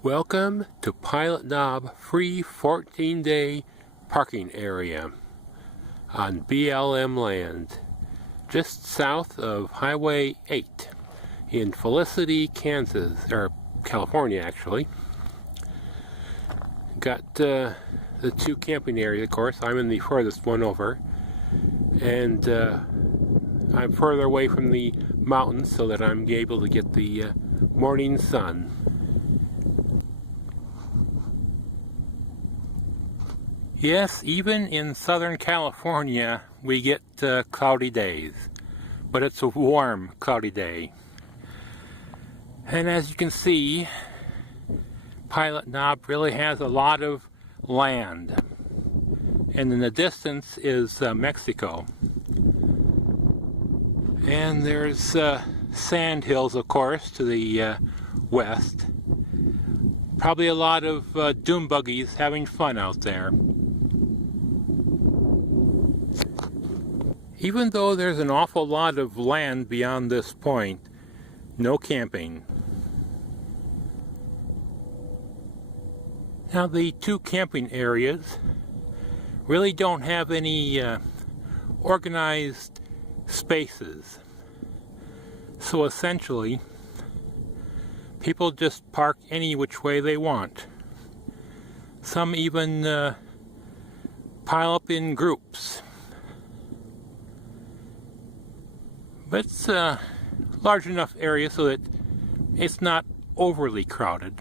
Welcome to Pilot Knob free 14-day parking area on BLM land, just south of Highway 8 in Felicity, Kansas, or California actually. Got the two camping areas, of course. I'm in the furthest one over, and I'm further away from the mountains so that I'm able to get the morning sun. Yes, even in Southern California we get cloudy days, but it's a warm, cloudy day. And as you can see, Pilot Knob really has a lot of land, and in the distance is Mexico. And there's sand hills, of course, to the west. Probably a lot of dune buggies having fun out there. Even though there's an awful lot of land beyond this point, no camping. Now the two camping areas really don't have any organized spaces. So essentially, people just park any which way they want. Some even pile up in groups. But it's a large enough area so that it's not overly crowded.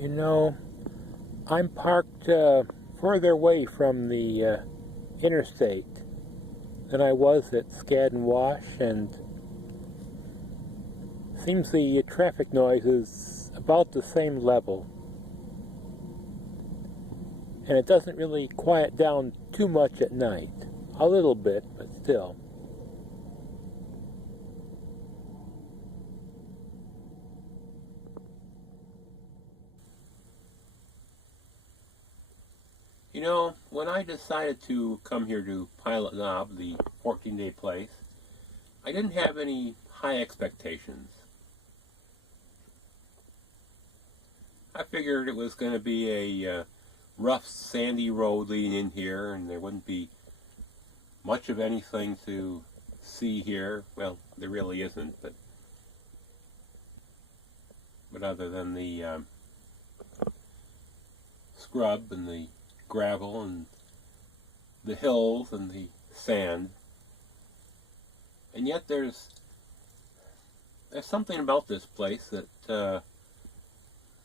You know, I'm parked further away from the interstate than I was at Skad and Wash, and seems the traffic noise is about the same level. And it doesn't really quiet down too much at night. A little bit, but still. You know, when I decided to come here to Pilot Knob, the 14-day place, I didn't have any high expectations. I figured it was going to be a rough, sandy road leading in here, and there wouldn't be much of anything to see here. Well, there really isn't, but other than the scrub and the gravel and the hills and the sand. And yet there's something about this place that,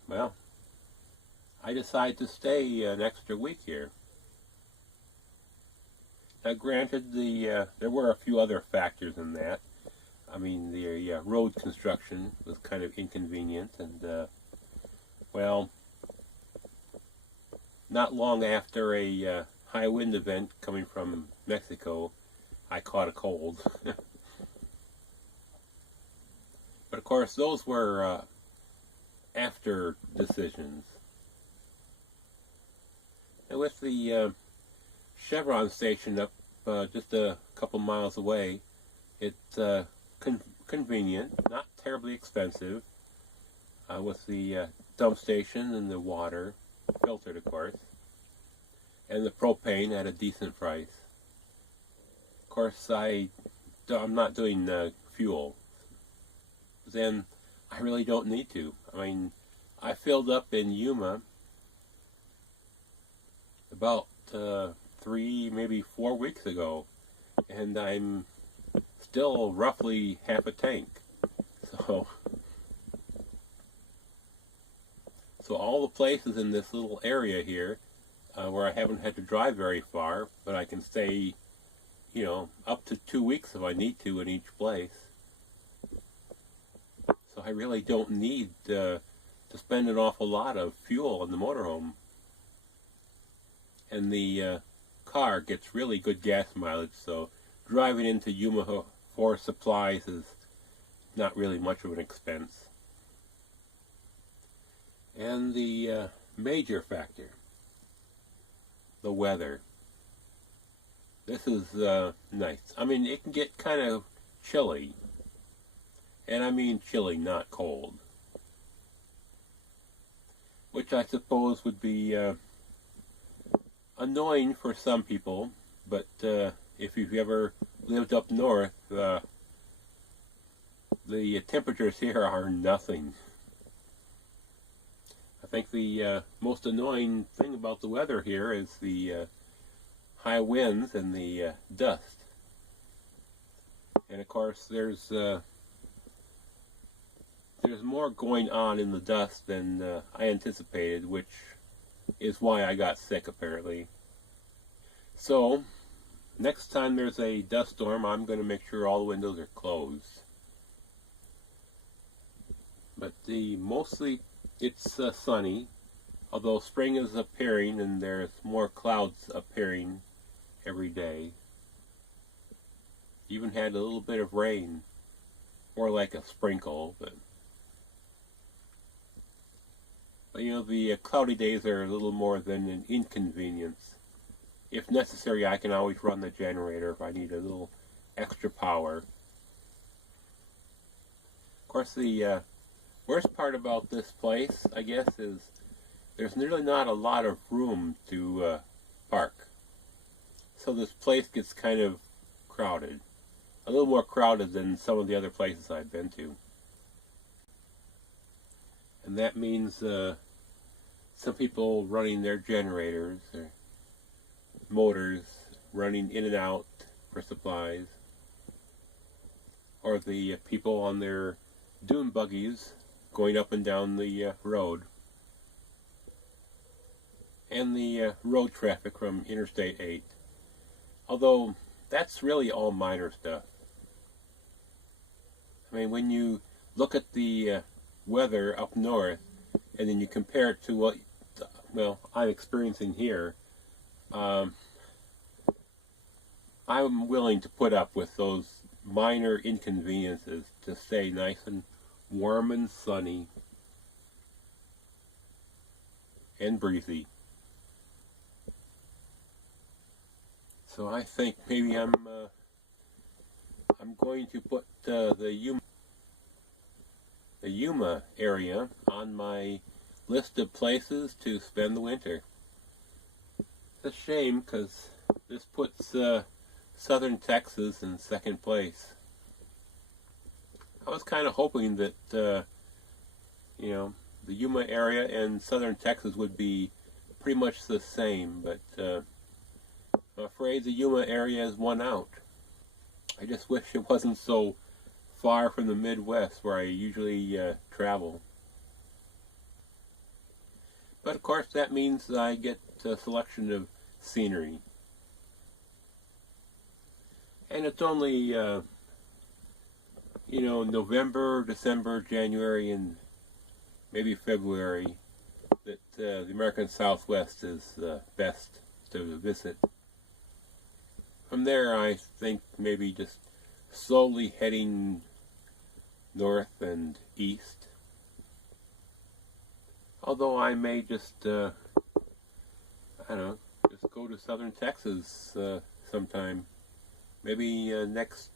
well, I decided to stay an extra week here. Now granted, there were a few other factors in that. I mean, the road construction was kind of inconvenient, and well, not long after a high wind event coming from Mexico, I caught a cold. But of course, those were after decisions. And with the Chevron station up just a couple miles away, it's convenient, not terribly expensive, with the dump station and the water, filtered of course, and the propane at a decent price. Of course, I'm not doing fuel. Then I really don't need to. I mean, I filled up in Yuma about 3, maybe 4 weeks ago, and I'm still roughly half a tank. So all the places in this little area here where I haven't had to drive very far, but I can stay, you know, up to 2 weeks if I need to in each place. So I really don't need to spend an awful lot of fuel in the motorhome. And the car gets really good gas mileage, so driving into Yuma for supplies is not really much of an expense. And the major factor, the weather. This is nice. I mean, it can get kind of chilly. And I mean chilly, not cold. Which I suppose would be annoying for some people, but if you've ever lived up north, the temperatures here are nothing. I think the most annoying thing about the weather here is the high winds and the dust. And of course, there's more going on in the dust than I anticipated, which is why I got sick, apparently. So, next time there's a dust storm, I'm going to make sure all the windows are closed. But mostly it's sunny, although spring is appearing and there's more clouds appearing every day. Even had a little bit of rain, more like a sprinkle, but you know, the cloudy days are a little more than an inconvenience. If necessary, I can always run the generator if I need a little extra power. Of course, the worst part about this place, I guess, is there's really not a lot of room to park. So this place gets kind of crowded. A little more crowded than some of the other places I've been to. And that means some people running their generators or motors, running in and out for supplies, or the people on their dune buggies going up and down the road, and the road traffic from Interstate 8. Although that's really all minor stuff. I mean, when you look at the weather up north, and then you compare it to what, well, I'm experiencing here, I'm willing to put up with those minor inconveniences to stay nice and warm and sunny and breezy. So I think maybe I'm going to put the Yuma area on my list of places to spend the winter. It's a shame because this puts southern Texas in second place. I was kind of hoping that you know, the Yuma area and southern Texas would be pretty much the same, but I'm afraid the Yuma area is won out. I just wish it wasn't so far from the Midwest where I usually travel. But of course that means I get a selection of scenery. And it's only, you know, November, December, January, and maybe February that the American Southwest is best to visit. From there, I think maybe just slowly heading north and east. Although I may just, I don't know, just go to southern Texas sometime. Maybe next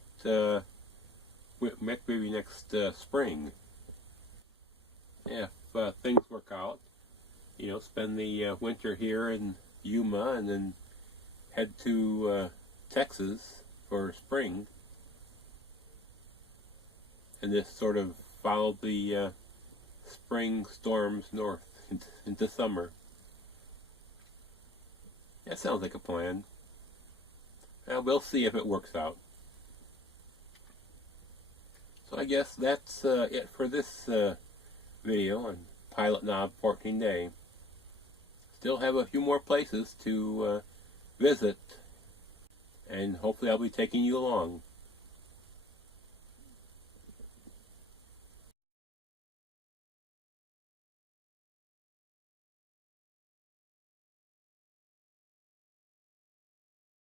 spring. Yeah, if things work out, you know, spend the winter here in Yuma and then head to Texas for spring, and just sort of follow the spring storms north into summer. That sounds like a plan. We'll see if it works out. So I guess that's it for this video on Pilot Knob 14 Day. Still have a few more places to visit, and hopefully I'll be taking you along.